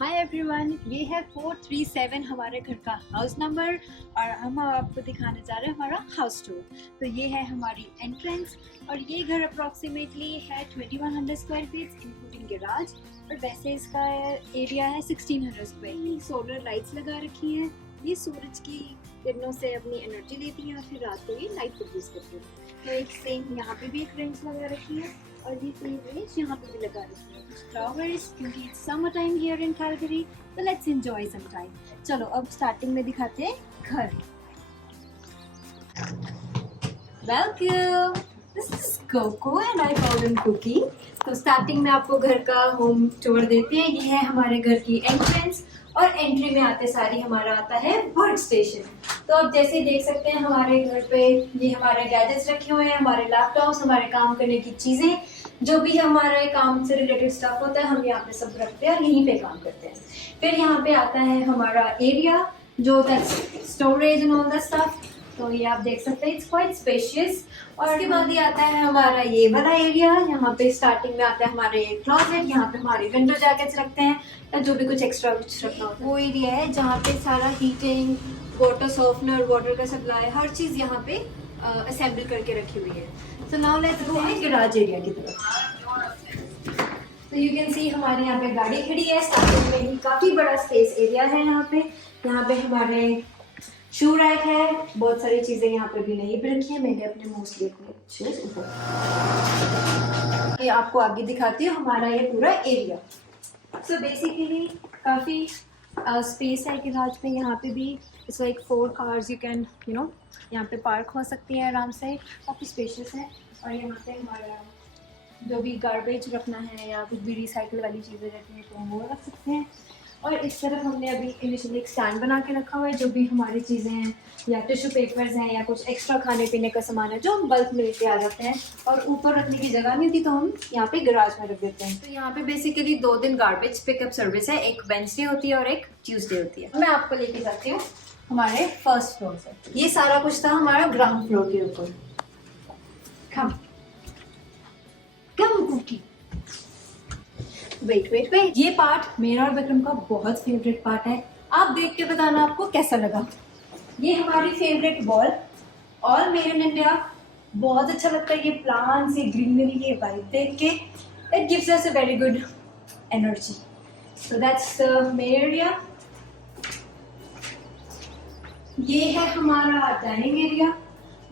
Hi everyone, ये है 437 हमारे घर का हाउस नंबर और हम आपको दिखाने जा रहे हैं हमारा हाउस टूर। तो ये है हमारी एंट्रेंस और ये घर अप्रॉक्सीमेटली है 2100 स्क्वायर फीट इंक्लूडिंग गैराज और वैसे इसका एरिया है 1600 स्क्वायर फीट। सोलर लाइट्स लगा रखी हैं, ये सूरज की किरणों से अपनी एनर्जी लेती हैं और फिर रात को ये लाइट प्रोड्यूस करती है। तो एक सेम यहाँ पे भी एक रेंज लगा रखी है और ये सेम रेंज यहाँ पे भी लगा रखी है। फ्लावर्स क्योंकि it's summer time here in Calgary, तो लेट्स एंजॉय सम टाइम। चलो अब स्टार्टिंग में दिखाते हैं घर। Welcome, this is Coco and I call him Cookie. तो स्टार्टिंग में आपको घर का होम टूर देते हैं। ये है हमारे घर की एंट्रेंस और एंट्री में आते सारी हमारा आता है वर्क स्टेशन। तो आप जैसे देख सकते हैं हमारे घर पे ये हमारे गैजेट्स रखे हुए हैं, हमारे लैपटॉप्स, हमारे काम करने की चीजें, जो भी हमारे काम से रिलेटेड स्टफ होता है हम यहाँ पे सब रखते हैं और यहीं पे काम करते हैं। फिर यहाँ पे आता है हमारा एरिया जो storage and all that stuff. तो ये आप देख सकते हैं इट्स क्वाइट स्पेशियस। और उसके बाद ये आता है हमारा ये वाला एरिया। यहाँ पे स्टार्टिंग में आता है हमारे क्लोजेट, यहाँ पे हमारे विंडो जैकेट्स रखते हैं या जो भी कुछ एक्स्ट्रा कुछ रखना होता है। वो एरिया है जहाँ पे सारा हीटिंग, वाटर सॉफ्टनर, वाटर का सप्लाई, हर चीज यहाँ पे असेंबल करके रखी हुई है। So now let's go garage area की तरफ। तो यू कैन सी हमारे यहाँ पे गाड़ी खड़ी है। स्टार्टिंग में ही काफी बड़ा स्पेस एरिया है यहाँ पे। यहाँ पे हमारे शू रैक है, बहुत सारी चीजें यहाँ पे भी नहीं रखी है। मैंने अपने मोस्टली चीज ऊपर। ये आपको आगे दिखाती हूँ हमारा ये पूरा एरिया। सो बेसिकली काफी स्पेस है गैराज में। यहाँ पे भी it's like 4 cars you can यहाँ पे पार्क हो सकती है आराम से, काफ़ी स्पेशियस है। और यहाँ पे हमारा जो भी गार्बेज रखना है या कुछ भी रिसाइकल वाली चीज़ें रहती हैं तो वो रख सकते हैं। और इस तरफ हमने अभी इनिशियली एक स्टैंड बना के रखा हुआ है, जो भी हमारी चीज़ें हैं या टिश्यू पेपर्स हैं या कुछ एक्स्ट्रा खाने पीने का सामान है जो हम बल्क में लेके आ जाते हैं और ऊपर रखने की जगह नहीं होती तो हम यहाँ पे गैराज में रख देते हैं। तो यहाँ पे बेसिकली 2 दिन गार्बेज पिकअप सर्विस है, एक वेडनेसडे होती है और एक ट्यूसडे होती है। मैं आपको लेके जाती हूँ हमारे फर्स्ट फ्लोर से। ये सारा कुछ था हमारा ग्राउंड फ्लोर के ऊपर। कुकी वेट, ये पार्ट मेरा और विक्रम का बहुत फेवरेट पार्ट है। आप देख के बताना आपको कैसा लगा। ये हमारी favourite wall, all made in India. बहुत अच्छा लगता है ये प्लांट्स, ये ग्रीनरी, ये वाइब देख के। It gives us a very good energy. So that's the main area. ये है हमारा डाइनिंग एरिया।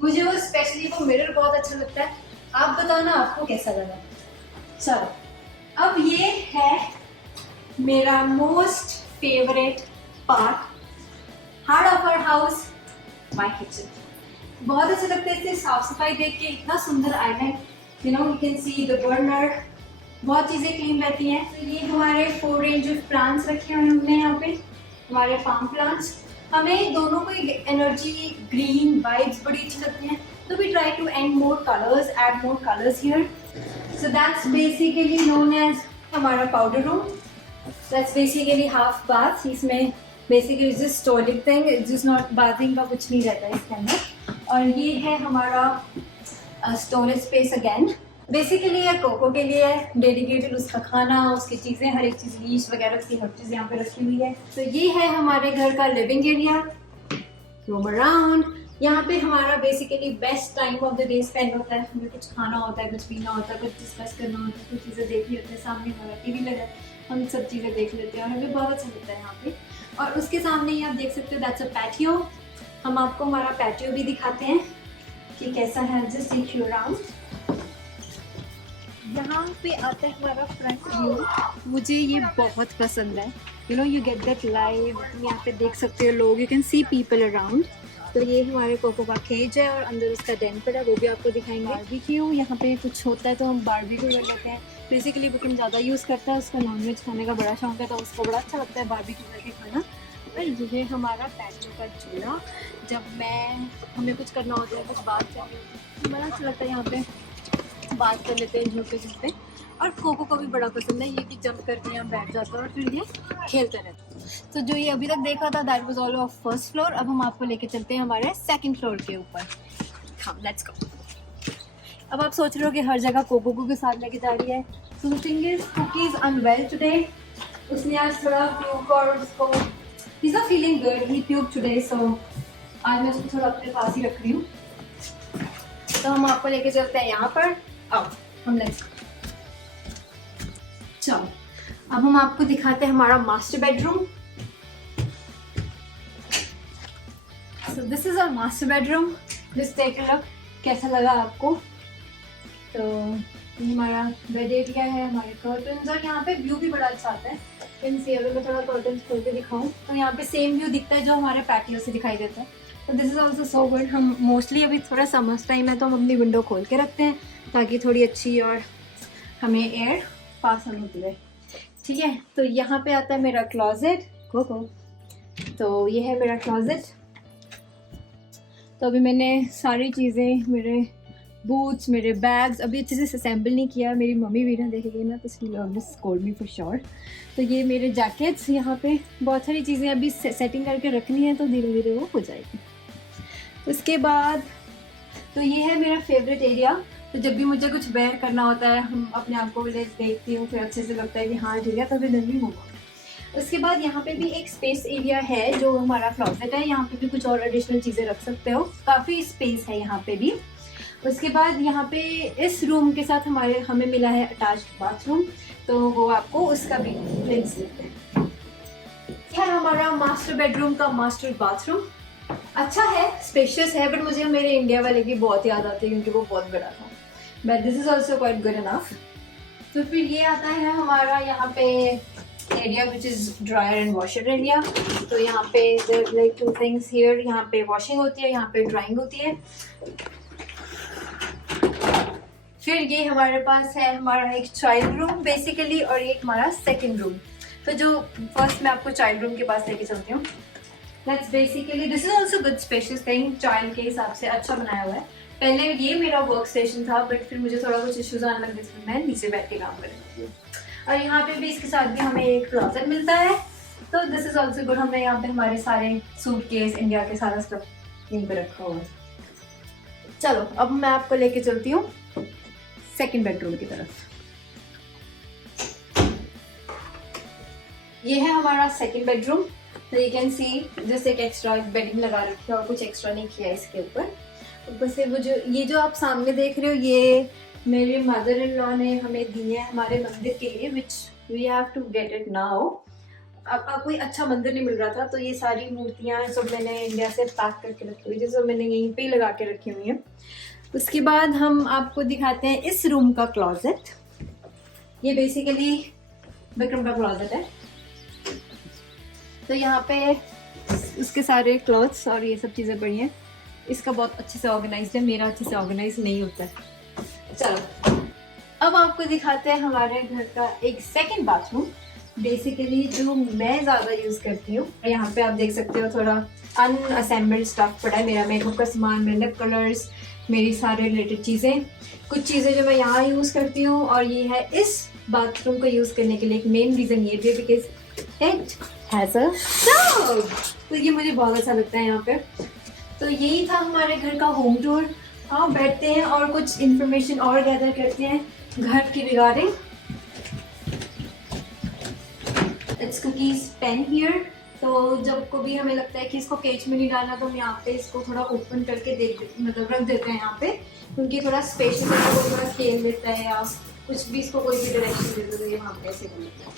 मुझे वो स्पेशली वो मिरर बहुत अच्छा लगता है। आप बताना आपको कैसा लगा। चलो अब ये है मेरा most favourite part, heart of our house, my kitchen. बहुत अच्छा लगता है इसे साफ सफाई देख के। इतना सुंदर island, you can see the burner, बहुत चीजें क्लीन रहती हैं। तो ये हमारे 4 रेंज ऑफ प्लांट्स रखे हुए हमने यहाँ पे, हमारे फार्म प्लांट्स। हमें दोनों को एनर्जी, ग्रीन वाइब्स बड़ी अच्छी लगती हैं, तो we try to add more colours here. So that's basically known as हमारा powder room. That's basically half bath. इसमें basically just toilet thing, just not bathing का कुछ नहीं रहता है इसके अंदर। और ये है हमारा स्टोरेज स्पेस अगेन। बेसिकली ये कोको के लिए डेडिकेटेड, उसका खाना, उसकी चीज़ें, हर एक चीज़, लीश वगैरह उसकी हर चीज़ यहाँ पे रखी हुई है। तो ये है हमारे घर का लिविंग एरिया। Roam around. यहाँ पे हमारा basically best time of the day spend होता है। हमें कुछ खाना होता है, कुछ पीना होता है, कुछ डिस्कस करना होता है, कुछ चीज़ें देखनी होती है। सामने हमारा टीवी लगा है, हम सब चीज़ें देख लेते हैं और हमें बहुत अच्छा लगता है यहाँ पे। और उसके सामने ही आप देख सकते हो दैट्स अ पैटियो। हम आपको हमारा पैटियो भी दिखाते हैं कि कैसा है। Just take you around. यहाँ पे आता है हमारा फ्रंट व्यू। मुझे ये बहुत पसंद है। You get that live. तुम यहाँ पे देख सकते हो लोग, you can see people around. तो ये हमारे कोको का केज है और अंदर उसका डेन पड़ा है, वो भी आपको दिखाएंगे। बारबेक्यू यहाँ पे कुछ होता है तो हम बारबेक्यू कर लेते हैं। बेसिकली विक्रम ज़्यादा यूज़ करता है, उसका नॉनवेज खाने का बड़ा शौक है तो उसको बड़ा अच्छा लगता है बारबेक्यू करके खाना। और ये हमारा पैटियो का चूल्हा। जब हमें कुछ करना होता है, कुछ बात करनी होती है तो बड़ा अच्छा लगता है, यहाँ पे बात कर लेते हैं झूठे। और कोको को भी बड़ा पसंद है ये कि जंप करके यहाँ बैठ जाता है और फिर ये खेलते रहता है। तो जो ये अभी तक देखा था that was all of first floor. अब हम आपको लेके चलते हैं हमारे सेकंड फ्लोर के ऊपर। हाँ, लेट्स गो। अब आप सोच रहे हो कि हर जगह कोको के साथ लेके जा रही है। So the thing is Cookie is unwell today उसने आज थोड़ा प्यूक और उसको he's not feeling good, he puked today, so आज मैं उसको थोड़ा अपने पास ही रख रही हूँ। तो हम आपको लेके चलते हैं यहाँ पर। आओ हम लेट्स चलो अब हम आपको दिखाते हैं हमारा master bedroom. So this is our master bedroom, just take a look, कैसा लगा आपको? तो ये हमारा बेड एरिया है, हमारे कर्टन्स, और यहाँ पे व्यू भी बड़ा अच्छा आता है। इनसे अगर मैं थोड़ा कर्टन्स खोल के दिखाऊँ तो यहाँ पे सेम व्यू दिखता है जो हमारे पैटियो से दिखाई देता है। तो this is also so good. हम मोस्टली अभी थोड़ा समर्स टाइम है तो हम अपनी विंडो खोल के रखते हैं ताकि थोड़ी अच्छी और हमें एयर पास होती रहे। ठीक है, तो यहाँ पे आता है मेरा क्लोजेट। को तो ये है मेरा क्लोजेट। तो अभी मैंने सारी चीज़ें, मेरे बूट्स, मेरे बैग्स अभी अच्छे से असेंबल नहीं किया। मेरी मम्मी भी ना देखेगी ना तो इसलिए almost scold me for sure. तो ये मेरे जैकेट्स, यहाँ पे बहुत सारी चीज़ें अभी सेटिंग करके रखनी है तो धीरे धीरे वो हो जाएगी। उसके बाद तो ये है मेरा फेवरेट एरिया। तो जब भी मुझे कुछ वेयर करना होता है, हम अपने आप को देखती हूँ, फिर अच्छे से लगता है कि हाँ ठीक है, तभी दिन भी होगा। उसके बाद यहाँ पे भी एक स्पेस एरिया है जो हमारा क्लोजेट है। यहाँ पे भी कुछ और एडिशनल चीज़ें रख सकते हो, काफ़ी स्पेस है यहाँ पे भी। उसके बाद यहाँ पे इस रूम के साथ हमें मिला है अटैच्ड बाथरूम, तो वो आपको उसका भी लिंक्स देते हैं। है हमारा मास्टर बेडरूम का मास्टर बाथरूम। अच्छा है, स्पेशियस है, बट मुझे मेरे इंडिया वाले की बहुत याद आती है क्योंकि वो बहुत बड़ा था। But this is also quite good enough. तो फिर ये आता है हमारा यहाँ पे area which is dryer and washer area. तो यहाँ पे लाइक टू थिंग्स हियर, यहाँ पे वॉशिंग होती है, यहाँ पे ड्राइंग होती है। फिर ये हमारे पास है हमारा एक चाइल्ड रूम बेसिकली, और ये हमारा सेकंड रूम। तो जो फर्स्ट मैं आपको चाइल्ड रूम के पास लेके चलती हूँ। That's basically, this is also good spacious thing, child के हिसाब से अच्छा बनाया हुआ है। पहले ये मेरा वर्क स्टेशन था, बट फिर मुझे थोड़ा कुछ इश्यूज आने लगे, इसमें मैं नीचे बैठ के काम करने लगी हूँ। और यहाँ पे भी इसके साथ भी हमें एक क्लोजेट मिलता है। तो दिस इज ऑल्सो गुड। हमने यहाँ पे हमारे सारे सूटकेस, इंडिया के सारा स्टफ यहीं पे रखा हुआ है। चलो अब मैं आपको लेके चलती हूँ सेकेंड बेडरूम की तरफ। ये है हमारा सेकेंड बेडरूम। तो यू कैन सी जस्ट एक एक्स्ट्रा बेडिंग लगा रखी है और कुछ एक्स्ट्रा नहीं किया है इसके ऊपर। ऊपर से वो जो ये जो आप सामने देख रहे हो, ये मेरे मदर इन लॉ ने हमें दी है हमारे मंदिर के लिए, which we have to get it now. अब कोई अच्छा मंदिर नहीं मिल रहा था, तो ये सारी मूर्तियाँ सब मैंने इंडिया से पैक करके रखी हुई, जैसे मैंने यहीं पे ही लगा के रखी हुई हैं। उसके बाद हम आपको दिखाते हैं इस रूम का क्लोजेट। ये बेसिकली विक्रम का क्लोजेट है। तो यहाँ पे उसके सारे क्लॉथ्स और ये सब चीज़ें पड़ी हैं। इसका बहुत अच्छे से ऑर्गेनाइज्ड है, मेरा अच्छे से ऑर्गेनाइज नहीं होता है। चलो अब आपको दिखाते हैं हमारे घर का एक सेकंड बाथरूम, बेसिकली जो मैं ज़्यादा यूज़ करती हूँ। यहाँ पे आप देख सकते हो थोड़ा अनअसेंबल्ड स्टफ पड़ा है, मेरा मेकअप का सामान, मेरे लिप कलर्स, मेरी सारे रिलेटेड चीज़ें, कुछ चीज़ें जो मैं यहाँ यूज़ करती हूँ। और ये है इस बाथरूम को यूज़ करने के लिए एक मेन रीज़न ये भी है because it has a tub. तो ये मुझे बहुत अच्छा लगता है यहाँ पे। तो यही था हमारे घर का होम टूर। हाँ, बैठते हैं और कुछ इन्फॉर्मेशन और गैदर करते हैं घर की regarding. It's Cookie's pen here. तो जब को भी हमें लगता है कि इसको केज में नहीं डालना, तो हम यहाँ पे इसको थोड़ा ओपन करके मतलब रख देते हैं यहाँ पे, क्योंकि थोड़ा स्पेशल है, थोड़ा खेल लेता है या कुछ भी इसको कोई भी डायरेक्शन देते तो ये वहाँ पे ऐसे कर लेते हैं।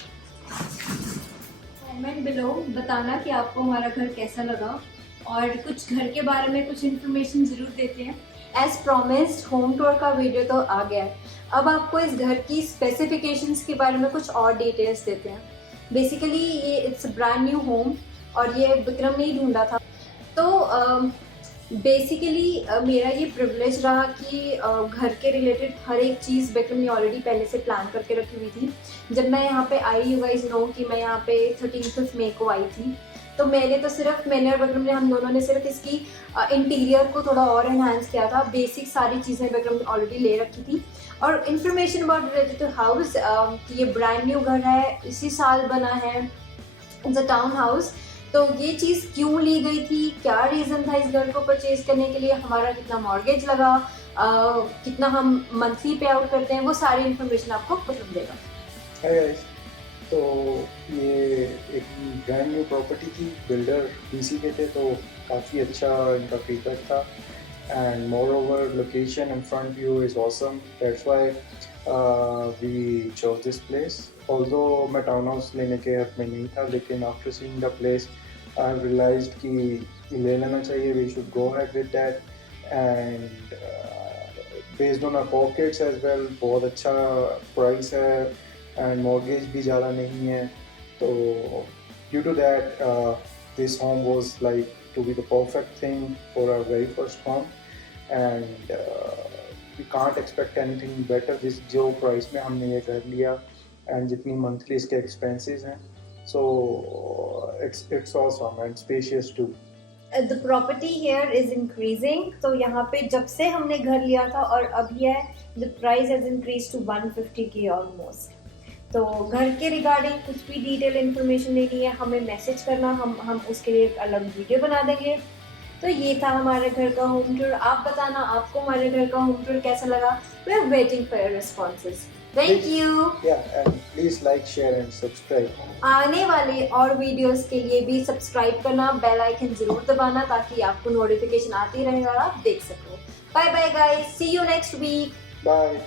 कमेंट बिलो बताना कि आपको हमारा घर कैसा लगा, और कुछ घर के बारे में कुछ इन्फॉर्मेशन ज़रूर देते हैं। एज प्रॉमिस्ड होम टूर का वीडियो तो आ गया है, अब आपको इस घर की स्पेसिफिकेशंस के बारे में कुछ और डिटेल्स देते हैं। बेसिकली ये इट्स ब्रांड न्यू होम, और ये विक्रम ने ही ढूंढा था। तो बेसिकली मेरा ये प्रिविलेज रहा कि घर के रिलेटेड हर एक चीज़ विक्रम ने ऑलरेडी पहले से प्लान करके रखी हुई थी। जब मैं यहाँ पे आई, यू गाइस नो कि मैं यहाँ पे 13 मई को आई थी, तो मैंने और विक्रम ने, हम दोनों ने सिर्फ इसकी इंटीरियर को थोड़ा और एनहांस किया था। बेसिक सारी चीज़ें विक्रम ने ऑलरेडी ले रखी थी। और information about related to house, ये ब्रांड न्यू घर है, इसी साल बना है, इट्स अ टाउन हाउस। तो ये चीज़ क्यों ली गई थी, क्या रीज़न था इस घर को परचेज करने के लिए, हमारा कितना मॉर्गेज लगा, कितना हम मंथली पे आउट करते हैं, वो सारी इन्फॉर्मेशन आपको पसंद देगा। तो ये एक ब्रांड न्यू प्रॉपर्टी थी, बिल्डर डीसी के थे, तो काफ़ी अच्छा इनका फीडबैक था। And moreover location and front view is awesome, that's why we chose this place. Although मैं टाउन हाउस लेने के हक में नहीं था, लेकिन after seeing the place I have realised कि ले लेना चाहिए, we should go ahead with that. And based on our pockets as well, बहुत अच्छा प्राइस है एंड मॉर्गेज भी ज़्यादा नहीं है। तो due to that this home was like to be the perfect thing for our very first home. And we can't expect anything better. जिस जो प्राइस में हमने ये घर लिया एंड जितनी मंथली इसके एक्सपेंसेस हैं, so it's awesome and spacious too. The property here is increasing. तो यहाँ पे जब से हमने घर लिया था और अब ये the price has increase to 150K almost. तो घर के रिगार्डिंग कुछ भी डिटेल इन्फॉर्मेशन लेनी है हमें मैसेज करना, हम उसके लिए एक अलग वीडियो बना देंगे। तो ये था हमारे घर का होम टूर। आप बताना आपको हमारे घर का होम टूर कैसा लगा। We are waiting for your responses. Thank you. And please like, share and subscribe. आने वाले और वीडियोस के लिए भी सब्सक्राइब करना, बेल आइकन जरूर दबाना ताकि आपको नोटिफिकेशन आती रहे और आप देख सको। Bye bye guys, see you next week. Bye.